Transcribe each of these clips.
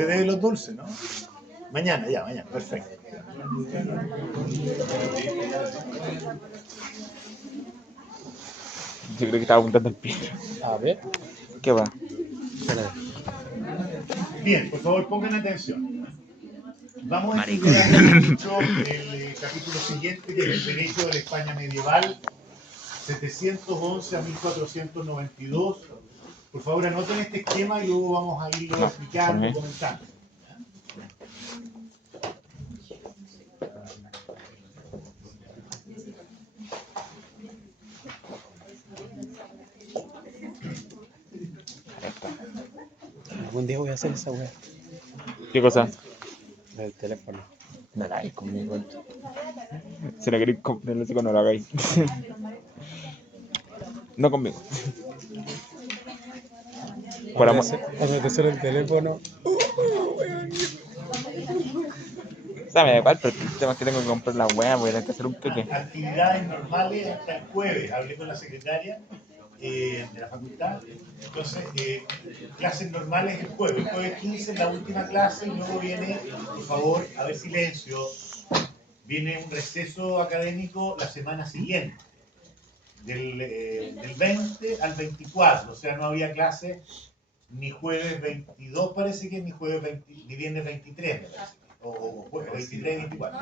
Te debe los dulces, ¿no? Mañana, perfecto. Yo creo que estaba apuntando el pie. A ver. ¿Qué va? Bien, por favor pongan atención. Vamos a estudiar mucho el capítulo siguiente, que es el derecho de la España medieval, 711 a 1492. Por favor anoten este esquema y luego vamos a irlo explicando y comentando. Algún día voy a hacer esa weá. ¿Qué cosa? El teléfono. No la hagáis conmigo. Si la queréis comprar, no sé cuándo la hagáis. No conmigo. Por amor. Vamos a hacer el teléfono. Sabe de cuál, pero el tema es que tengo que comprar la weá, voy a tener que hacer un queque. Actividades normales hasta el jueves. Hablé con la secretaria de la facultad. Entonces, clases normales el jueves. El jueves 15 es la última clase y luego viene, por favor, a ver, silencio. Viene un receso académico la semana siguiente. Del 20 al 24. O sea, no había clase ni jueves 22, parece que ni jueves 20, ni viernes 23, me parece. O 23 y 24.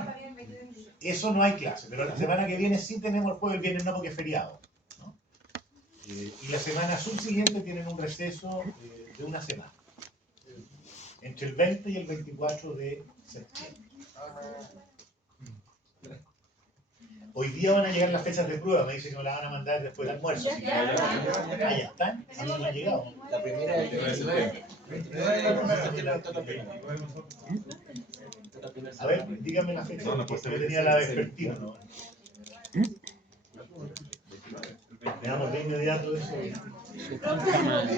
Eso no hay clase, pero la semana que viene sí tenemos el jueves, el viernes no porque es feriado, ¿no? Y la semana subsiguiente tienen un receso de una semana, entre el 20 y el 24 de septiembre. Hoy día van a llegar las fechas de prueba, me dicen que me las van a mandar después del almuerzo. Así que ya están, a mí no han llegado. La primera es el 19. A ver, dígame la fecha, porque yo tenía la vespertina, ¿no? Veamos de inmediato eso.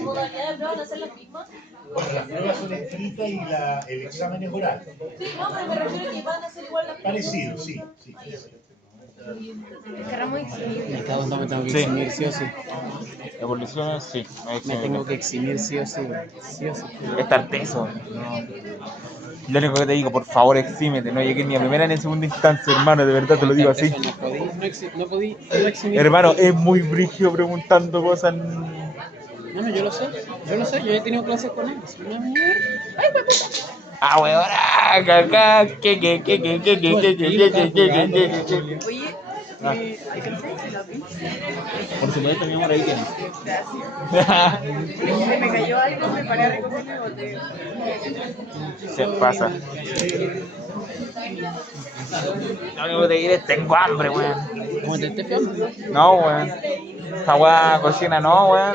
¿Modalidad de pruebas van a ser las mismas? Bueno, las pruebas son escritas y el examen es oral. Sí, no, pero me refiero a que van a ser igual las pruebas. Parecido, sí. Queremos exhibir. Me cago en todo, me tengo que Sí. eximir sí o sí. Evolución, sí. Me tengo que eximir sí o sí. Sí o sí. Estar teso. Lo único que te digo, por favor, exímete. No llegué ni a primera ni a segunda instancia, hermano. De verdad te lo digo así. Eso no podí no eximir. Hermano, es muy brígido preguntando cosas. No, yo lo sé. Yo he tenido clases con él. Es una mierda. Ah, weón, caca, que. Oye, ¿alcanzaste la pizza? Por supuesto, mi amor, ahí tiene. Gracias. Me cayó algo, me paré a recoger mi botella. Se pasa. Lo único que te diré es tengo hambre, weón. ¿Cómo te estés fiando? No, weón. Esta weá cocina no, weón.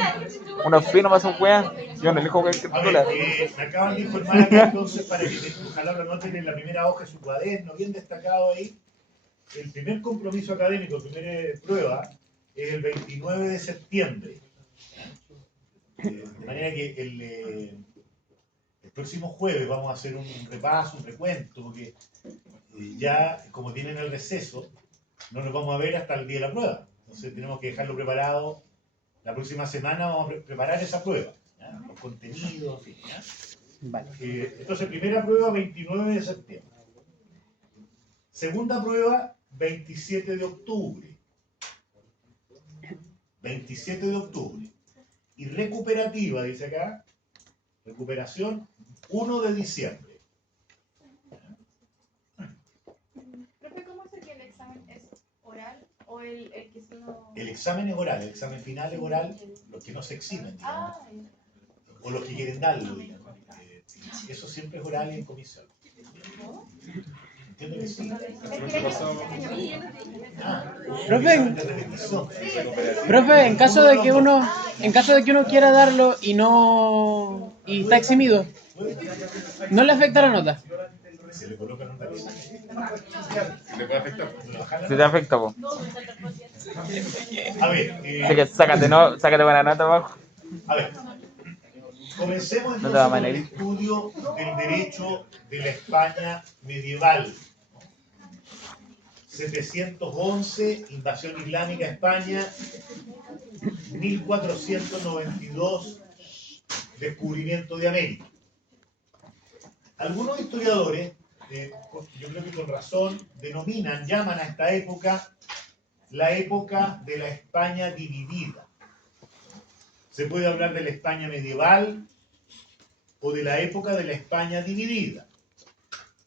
Unos finos para sus weón. Yo no elijo que A ver, me acaban de informar acá entonces para que ojalá lo anoten en la primera hoja de su cuaderno, bien destacado ahí. El primer compromiso académico, primera prueba, es el 29 de septiembre. De manera que el próximo jueves vamos a hacer un repaso, un recuento, porque ya, como tienen el receso, no nos vamos a ver hasta el día de la prueba. Entonces tenemos que dejarlo preparado. La próxima semana vamos a preparar esa prueba, ¿ya? Los contenidos, ¿ya? Vale. Entonces, primera prueba, 29 de septiembre. Segunda prueba, 27 de octubre. 27 de octubre. Y recuperativa, dice acá, recuperación, 1 de diciembre. Profe, ¿cómo sé que el examen es oral o el que es uno...? El examen es oral, el examen final es oral, los que no se eximen, digamos, o los que quieren darlo, digamos. Eso siempre es oral y en comisión. ¿Entiendes que sí? Profe, en caso de que uno quiera darlo y está eximido, ¿no le afecta la nota? Se le colocan un tapiz. ¿Le puede afectar? Se te afecta, po. A ver, Así que sácate buena nota abajo. a ver, comencemos No te va a entonces con el manejar. estudio del derecho de la España medieval. 711, invasión islámica a España. 1492, descubrimiento de América. Algunos historiadores, yo creo que con razón, llaman a esta época la época de la España dividida. Se puede hablar de la España medieval o de la época de la España dividida.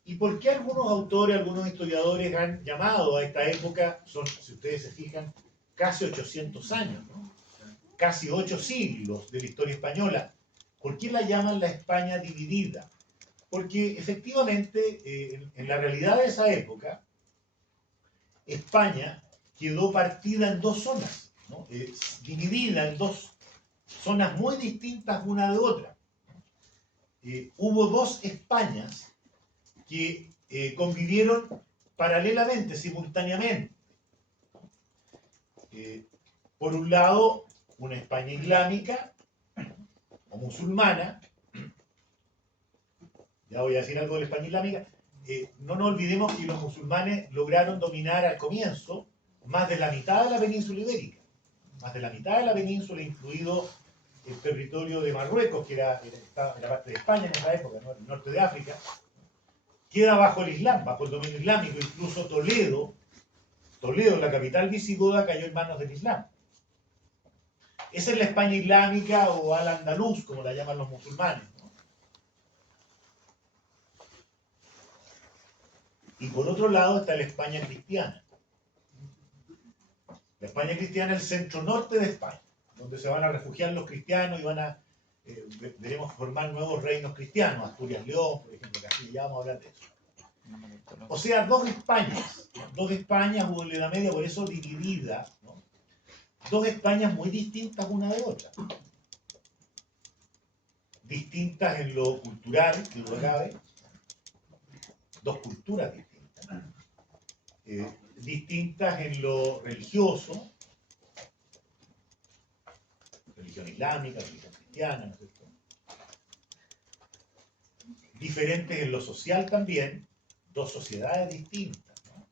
¿Y por qué algunos autores, algunos historiadores han llamado a esta época, son, si ustedes se fijan, casi 800 años, ¿no? Casi 8 siglos de la historia española? ¿Por qué la llaman la España dividida? Porque efectivamente, en la realidad de esa época, España quedó partida en dos zonas, ¿no? Dividida en dos zonas muy distintas una de otra. Hubo dos Españas que convivieron paralelamente, simultáneamente. Por un lado, una España islámica o musulmana. Ya voy a decir algo de la España islámica. No nos olvidemos que los musulmanes lograron dominar al comienzo más de la mitad de la península ibérica. Más de la mitad de la península, incluido el territorio de Marruecos, que era parte de España en esa época, ¿no? El norte de África, queda bajo el Islam, bajo el dominio islámico. Incluso Toledo, la capital visigoda, cayó en manos del Islam. Esa es la España islámica o al-Andaluz, como la llaman los musulmanes, ¿no? Y por otro lado está la España cristiana. La España cristiana es el centro norte de España, donde se van a refugiar los cristianos y van a, veremos, formar nuevos reinos cristianos, Asturias-León, por ejemplo, Castilla, ya vamos a hablar de eso. O sea, dos Españas hubo en la Edad Media, por eso dividida, ¿no? Dos Españas muy distintas una de otra. Distintas en lo cultural, que duda cabe, dos culturas distintas. Distintas en lo religioso, religión islámica, religión cristiana, ¿no es cierto? Diferentes en lo social también, dos sociedades distintas, ¿no?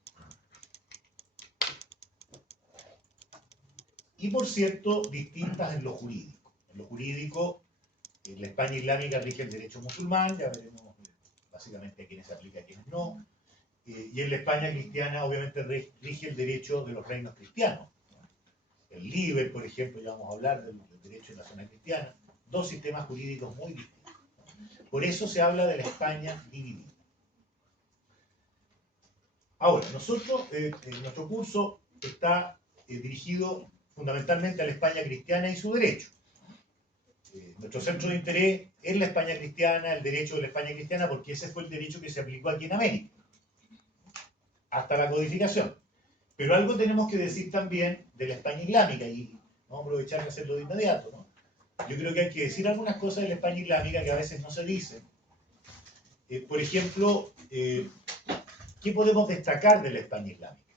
Y por cierto, distintas en lo jurídico. En lo jurídico, en la España islámica rige el derecho musulmán, ya veremos básicamente a quiénes se aplica y a quiénes no. Y en la España cristiana, obviamente, rige el derecho de los reinos cristianos, ¿no? El Liber, por ejemplo, ya vamos a hablar del derecho de la zona cristiana. Dos sistemas jurídicos muy distintos. Por eso se habla de la España dividida. Ahora, nosotros, nuestro curso está dirigido fundamentalmente a la España cristiana y su derecho. Nuestro centro de interés es la España cristiana, el derecho de la España cristiana, porque ese fue el derecho que se aplicó aquí en América, hasta la codificación. Pero algo tenemos que decir también de la España islámica, y vamos a aprovechar de hacerlo de inmediato, ¿no? Yo creo que hay que decir algunas cosas de la España islámica que a veces no se dicen. Por ejemplo, ¿qué podemos destacar de la España islámica?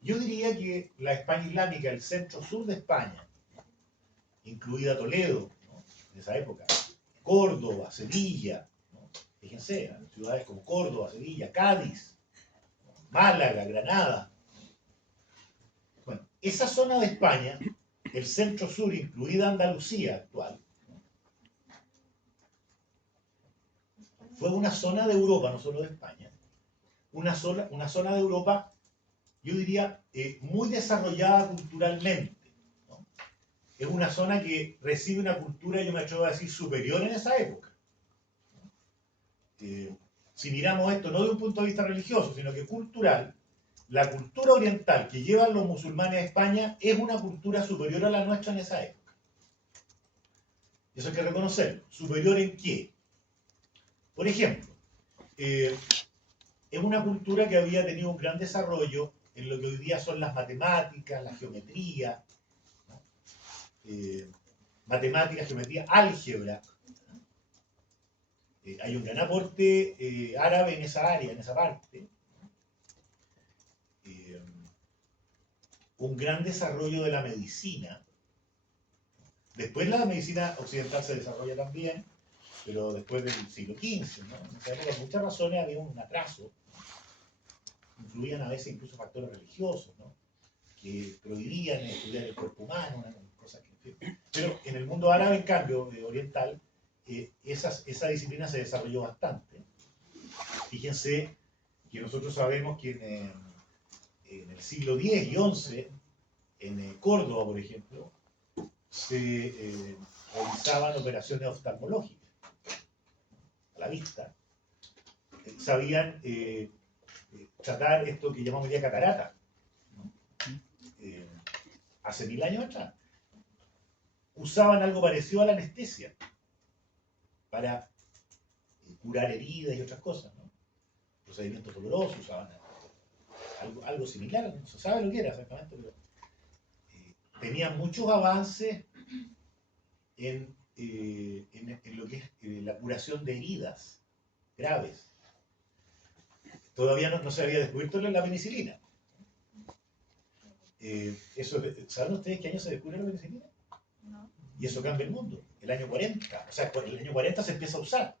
Yo diría que la España islámica, el centro-sur de España, incluida Toledo, ¿no? En esa época, Córdoba, Sevilla, ¿no? Fíjense, ciudades como Córdoba, Sevilla, Cádiz, Málaga, Granada. Bueno, esa zona de España, el centro-sur, incluida Andalucía actual, ¿no? Fue una zona de Europa, no solo de España, una zona de Europa, yo diría, muy desarrollada culturalmente, ¿no? Es una zona que recibe una cultura, yo me atrevo a decir, superior en esa época, ¿no? Si miramos esto no de un punto de vista religioso, sino que cultural, la cultura oriental que llevan los musulmanes a España es una cultura superior a la nuestra en esa época. Eso hay que reconocerlo. ¿Superior en qué? Por ejemplo, es una cultura que había tenido un gran desarrollo en lo que hoy día son las matemáticas, la geometría, ¿no? Matemáticas, geometría, álgebra. Hay un gran aporte árabe en esa área, en esa parte. Un gran desarrollo de la medicina. Después la medicina occidental se desarrolla también, pero después del siglo XV, ¿no? En esa época, por muchas razones, había un atraso. Influían a veces incluso factores religiosos, ¿no? Que prohibían estudiar el cuerpo humano, una cosa que... Pero en el mundo árabe, en cambio, oriental, esa disciplina se desarrolló bastante. Fíjense que nosotros sabemos que en el siglo X y XI, en Córdoba, por ejemplo, se realizaban operaciones oftalmológicas a la vista. Sabían tratar esto que llamamos ya catarata, ¿no? Hace 1000 años atrás. Usaban algo parecido a la anestesia para curar heridas y otras cosas, ¿no? Procedimientos dolorosos, usaban algo similar, no se sabe lo que era exactamente, pero tenían muchos avances en lo que es la curación de heridas graves. Todavía no se había descubierto la penicilina. ¿Saben ustedes qué año se descubre la penicilina? No. Y eso cambia el mundo, el año 40. O sea, el año 40 se empieza a usar.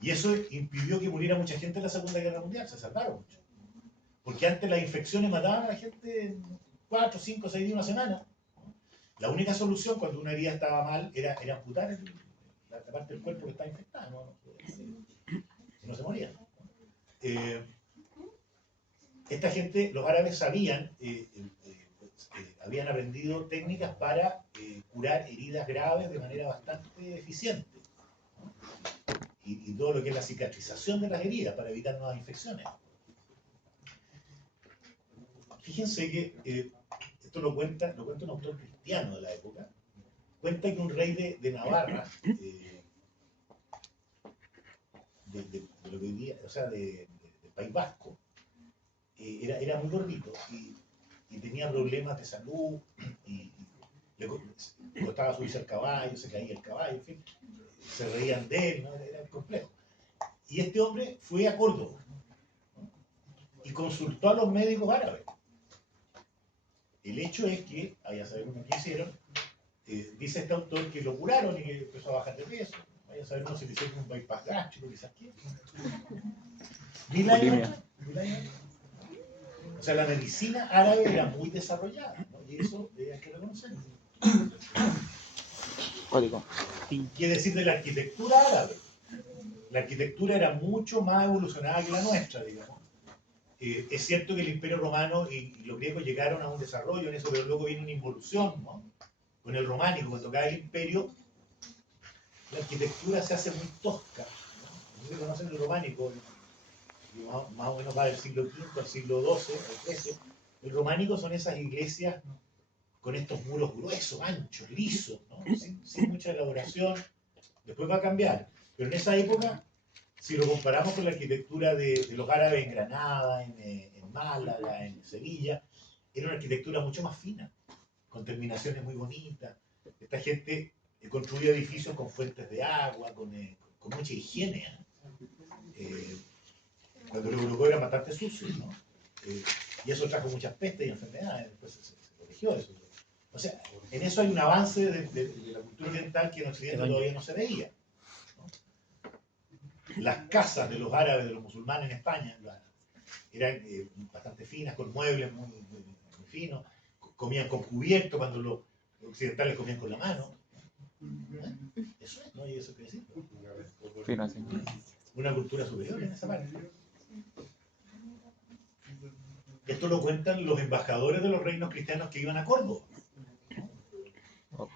Y eso impidió que muriera mucha gente en la Segunda Guerra Mundial, se salvaron mucho. Porque antes las infecciones mataban a la gente en 4, 5, 6 días, una semana. La única solución cuando una herida estaba mal era amputar la parte del cuerpo que estaba infectada, ¿no? Si no se moría. Esta gente, los árabes sabían, habían aprendido técnicas para curar heridas graves de manera bastante eficiente, ¿no? Y todo lo que es la cicatrización de las heridas para evitar nuevas infecciones. Fíjense que esto lo cuenta un autor cristiano de la época. Cuenta que un rey de Navarra, de lo que hoy día, o sea, del País Vasco, era muy gordito y tenía problemas de salud y le costaba subirse al caballo, se caía el caballo, en fin, se reían de él, ¿no? Era complejo. Y este hombre fue a Córdoba, ¿no? Y consultó a los médicos árabes. El hecho es que, allá sabemos qué hicieron, dice este autor que lo curaron y que empezó a bajar de peso. Vaya a saber uno si le hicieron un bypass gástrico, quizás qué. 1000 años. O sea, la medicina árabe era muy desarrollada, ¿no? Y eso hay que reconocerlo. Código. ¿Qué decir de la arquitectura árabe? La arquitectura era mucho más evolucionada que la nuestra, digamos. Es cierto que el Imperio Romano y los griegos llegaron a un desarrollo en eso, pero luego viene una involución, ¿no? Con el románico, cuando cae el imperio, la arquitectura se hace muy tosca, ¿no? Ustedes conocen el románico, más o menos va del siglo V al siglo XII, al XIII. El románico son esas iglesias con estos muros gruesos, anchos, lisos, ¿no? Sin mucha elaboración. Después va a cambiar, pero en esa época, si lo comparamos con la arquitectura de los árabes en Granada, en Málaga, en Sevilla, era una arquitectura mucho más fina, con terminaciones muy bonitas. Esta gente construía edificios con fuentes de agua, con mucha higiene, ¿eh? Cuando los europeos eran bastante sucios, ¿no? Y eso trajo muchas pestes y enfermedades, después se corrigió eso. O sea, en eso hay un avance de la cultura oriental que en Occidente todavía no se veía, ¿no? Las casas de los árabes, de los musulmanes en España, eran bastante finas, con muebles muy finos, comían con cubierto cuando los occidentales comían con la mano. Eso es, ¿no? Y eso quiere decir Fino, sí. una cultura superior en esa parte. Esto lo cuentan los embajadores de los reinos cristianos que iban a Córdoba.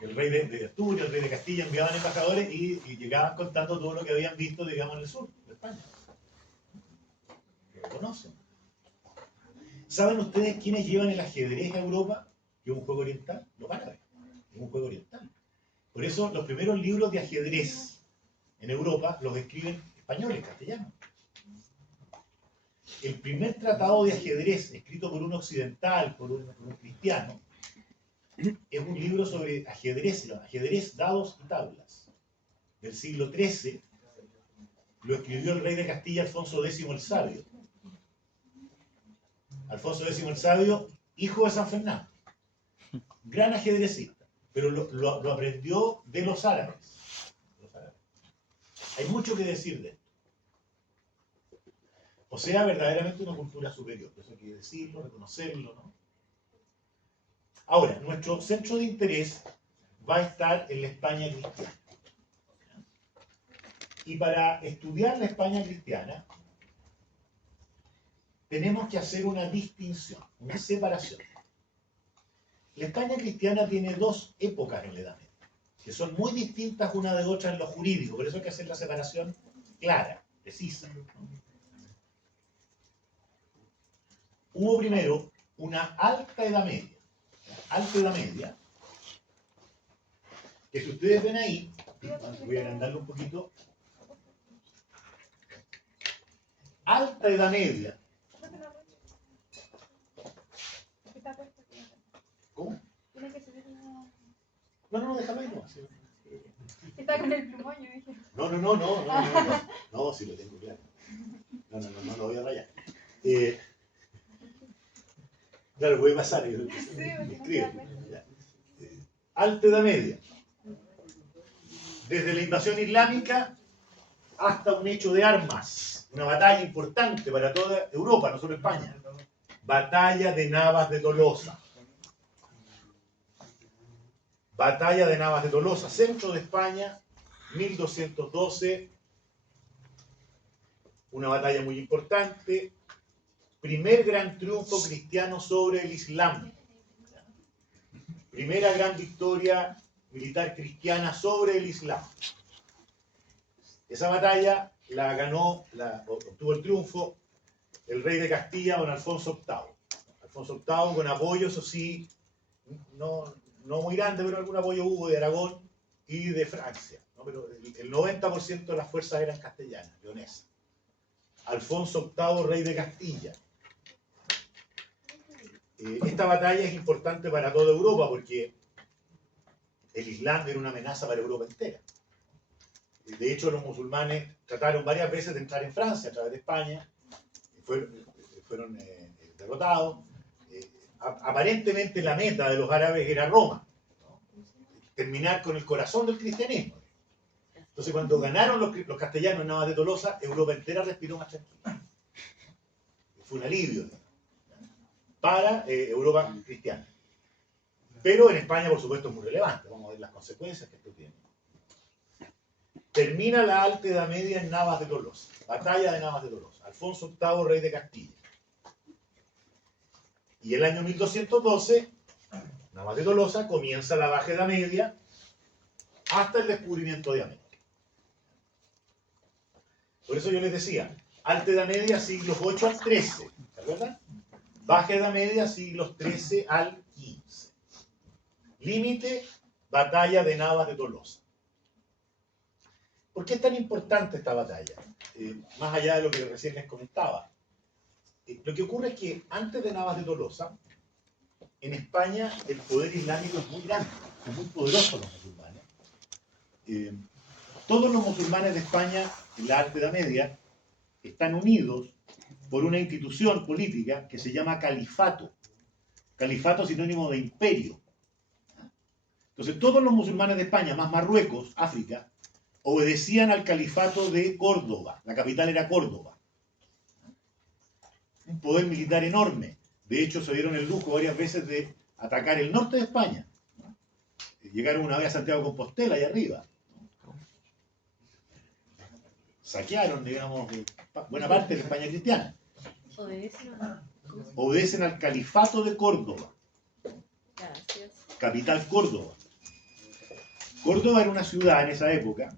El rey de Asturias, el rey de Castilla enviaban embajadores y llegaban contando todo lo que habían visto, digamos, en el sur de España. Lo conocen. ¿Saben ustedes quiénes llevan el ajedrez a Europa? Que es un juego oriental, los árabes. Es un juego oriental. Por eso los primeros libros de ajedrez en Europa los escriben españoles, castellanos. El primer tratado de ajedrez escrito por un occidental, por un cristiano, es un libro sobre ajedrez, dados y tablas, del siglo XIII. Lo escribió el rey de Castilla, Alfonso X el Sabio. Alfonso X el Sabio, hijo de San Fernando, gran ajedrecista, pero lo aprendió de los árabes. Hay mucho que decir de esto. O sea, verdaderamente una cultura superior. Eso hay que decirlo, reconocerlo, ¿no? Ahora, nuestro centro de interés va a estar en la España cristiana. Y para estudiar la España cristiana, tenemos que hacer una distinción, una separación. La España cristiana tiene dos épocas en la Edad Media, que son muy distintas una de otra en lo jurídico, por eso hay que hacer la separación clara, precisa. Hubo primero una alta Edad Media, que si ustedes ven ahí, voy a agrandarlo un poquito, alta Edad Media. ¿Cómo? Tiene que subir una... No, déjalo ahí nomás. Está con el plumoño, dije. No, sí lo tengo claro. No lo voy a rayar. Claro, voy a pasar. Escribe. Alta Edad Media. Desde la invasión islámica hasta un hecho de armas. Una batalla importante para toda Europa, no solo España. Batalla de Navas de Tolosa. Batalla de Navas de Tolosa, centro de España, 1212. Una batalla muy importante. Primer gran triunfo cristiano sobre el Islam. Primera gran victoria militar cristiana sobre el Islam. Esa batalla la ganó, obtuvo el triunfo el rey de Castilla, don Alfonso VIII. Alfonso VIII con apoyo, eso sí, no muy grande, pero algún apoyo hubo de Aragón y de Francia, ¿no? Pero el 90% de las fuerzas eran castellanas, leonesas. Alfonso VIII, rey de Castilla. Esta batalla es importante para toda Europa porque el Islam era una amenaza para Europa entera. De hecho, los musulmanes trataron varias veces de entrar en Francia a través de España, fueron derrotados. Aparentemente la meta de los árabes era Roma, ¿no? Terminar con el corazón del cristianismo. Entonces, cuando ganaron los castellanos en Navas de Tolosa, Europa entera respiró más tranquila. Fue un alivio, ¿no?, para Europa cristiana. Pero en España, por supuesto, es muy relevante. Vamos a ver las consecuencias que esto tiene. Termina la Alta Edad Media en Navas de Tolosa. Batalla de Navas de Tolosa. Alfonso VIII, rey de Castilla. Y el año 1212, Navas de Tolosa, comienza la Baja Edad Media hasta el descubrimiento de América. Por eso yo les decía, Alta Edad Media, siglos 8 al 13. ¿Se acuerdan? Baja Edad Media, siglos 13 al 15. Límite, batalla de Navas de Tolosa. ¿Por qué es tan importante esta batalla? Más allá de lo que recién les comentaba. Lo que ocurre es que antes de Navas de Tolosa, en España el poder islámico es muy grande, son muy poderosos los musulmanes. Todos los musulmanes de España, en la Alta Edad Media, están unidos por una institución política que se llama califato. Califato sinónimo de imperio. Entonces todos los musulmanes de España, más Marruecos, África, obedecían al califato de Córdoba. La capital era Córdoba. Un poder militar enorme. De hecho, se dieron el lujo varias veces de atacar el norte de España. Llegaron una vez a Santiago de Compostela, allá arriba. Saquearon, digamos, buena parte de la España cristiana. Obedecen al califato de Córdoba. Gracias. Capital Córdoba. Córdoba era una ciudad en esa época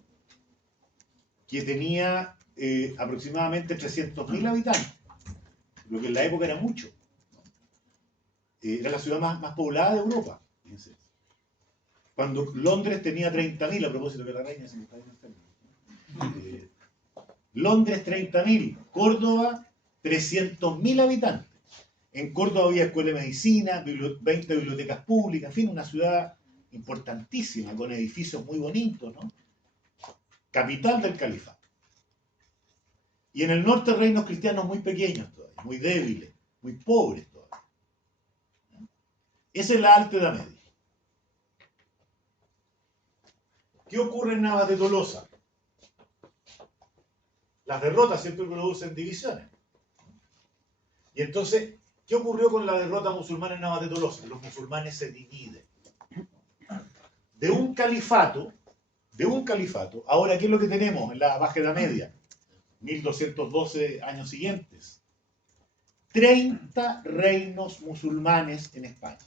que tenía aproximadamente 300.000 habitantes, lo que en la época era mucho. Era la ciudad más poblada de Europa. Fíjense. Cuando Londres tenía 30.000, a propósito que la reina se me está diciendo. Londres 30.000, Córdoba 300.000 habitantes. En Córdoba había escuela de medicina, 20 bibliotecas públicas, en fin, una ciudad importantísima, con edificios muy bonitos, ¿no? Capital del califato. Y en el norte reinos cristianos muy pequeños todavía, muy débiles, muy pobres todavía. Esa es la Alta Edad Media. ¿Qué ocurre en Navas de Tolosa? Las derrotas siempre producen divisiones. Y entonces, ¿qué ocurrió con la derrota musulmana en Navas de Tolosa? Los musulmanes se dividen. De un califato, ahora, ¿qué es lo que tenemos en la Baja Edad Media? 1212 años siguientes. 30 reinos musulmanes en España.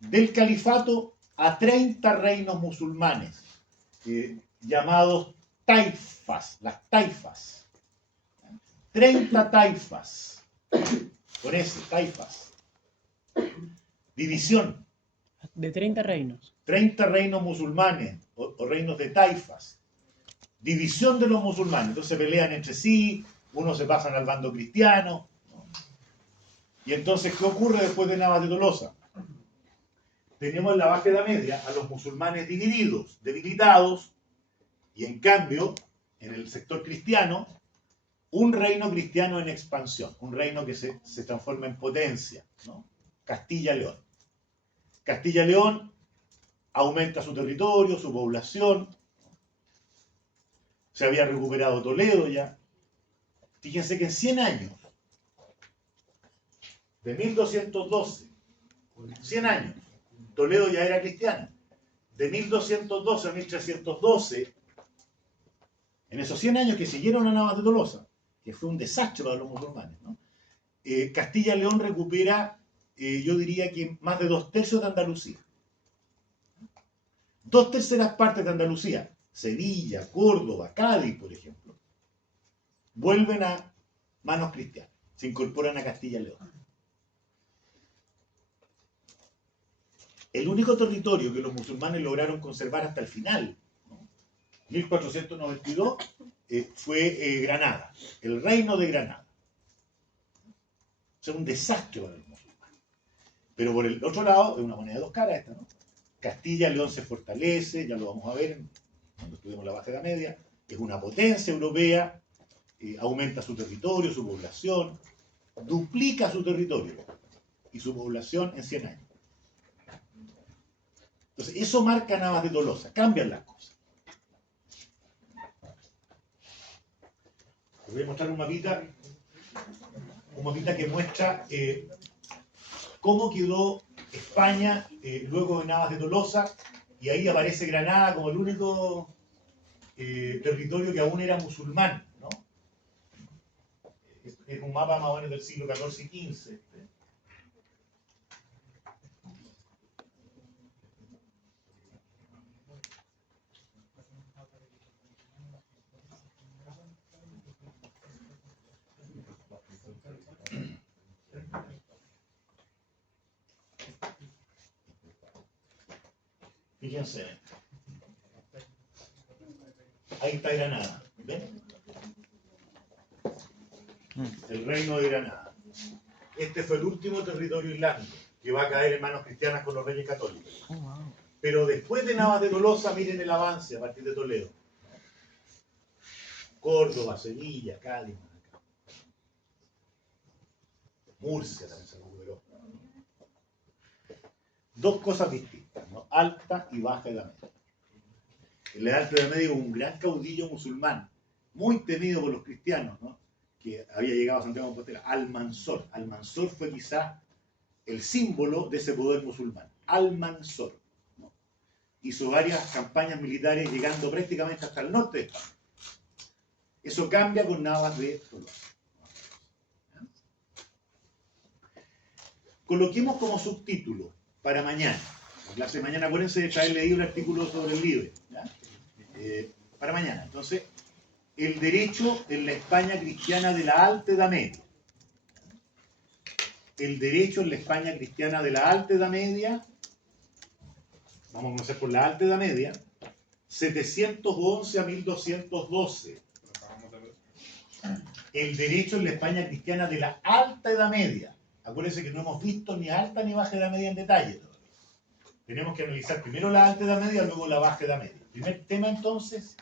Del califato a 30 reinos musulmanes, llamados taifas, las taifas. 30 taifas, con ese, taifas. División. De 30 reinos. 30 reinos musulmanes o reinos de taifas. División de los musulmanes. Entonces pelean entre sí, unos se pasan al bando cristiano. Y entonces, ¿qué ocurre después de Navas de Tolosa? Tenemos en la Baja Edad Media a los musulmanes divididos, debilitados, y en cambio, en el sector cristiano, un reino cristiano en expansión, un reino que se transforma en potencia, ¿no? Castilla-León. Castilla-León aumenta su territorio, su población. Se había recuperado Toledo ya. Fíjense que en 100 años, de 1212, 100 años, Toledo ya era cristiano. De 1212 a 1312, en esos 100 años que siguieron a Navas de Tolosa, que fue un desastre para los musulmanes, ¿no? Castilla-León recupera, yo diría que más de 2/3 de Andalucía. 2/3 partes de Andalucía, Sevilla, Córdoba, Cádiz, por ejemplo, vuelven a manos cristianas, se incorporan a Castilla-León. El único territorio que los musulmanes lograron conservar hasta el final, ¿no? 1492, fue Granada, el reino de Granada. O sea, un desastre para los musulmanes. Pero por el otro lado, es una moneda de dos caras esta, ¿no? Castilla-León se fortalece, ya lo vamos a ver cuando estudiemos la Baja Edad Media, es una potencia europea, aumenta su territorio, su población, duplica su territorio y su población en 100 años. Entonces, eso marca Navas de Tolosa, cambian las cosas. Les voy a mostrar un mapita que muestra cómo quedó España luego de Navas de Tolosa, y ahí aparece Granada como el único territorio que aún era musulmán, ¿no? Es un mapa más o menos del siglo XIV y XV. Fíjense. Ahí está Granada. ¿Ven? El reino de Granada. Este fue el último territorio islámico que va a caer en manos cristianas con los reyes católicos. Pero después de Navas de Tolosa, miren el avance a partir de Toledo. Córdoba, Sevilla, Cádiz, Murcia también se recuperó. Dos cosas distintas, ¿no? Alta y Baja Edad Media. En la Alta Edad Media hubo un gran caudillo musulmán, muy temido por los cristianos, ¿no? Que había llegado a Santiago de Compostela, Almanzor. Almanzor fue quizá el símbolo de ese poder musulmán. Almanzor, ¿no? Hizo varias campañas militares llegando prácticamente hasta el norte de España. Eso cambia con Navas de Tolosa. Coloquemos como subtítulo para mañana. La clase de mañana, acuérdense de traer leído un artículo sobre el libro. Para mañana. Entonces, el derecho en la España cristiana de la Alta Edad Media. El derecho en la España cristiana de la Alta Edad Media. Vamos a comenzar por la Alta Edad Media. 711 a 1212. El derecho en la España cristiana de la Alta Edad Media. Acuérdense que no hemos visto ni Alta ni Baja Edad Media en detalle todavía. Tenemos que analizar primero la Alta Edad Media, luego la Baja Edad Media. Primer tema entonces,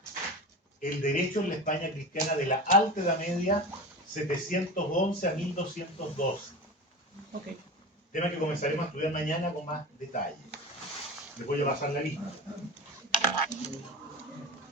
el derecho en la España cristiana de la Alta Edad Media, 711 a 1212. Okay. Tema que comenzaremos a estudiar mañana con más detalle. Les voy a pasar la lista.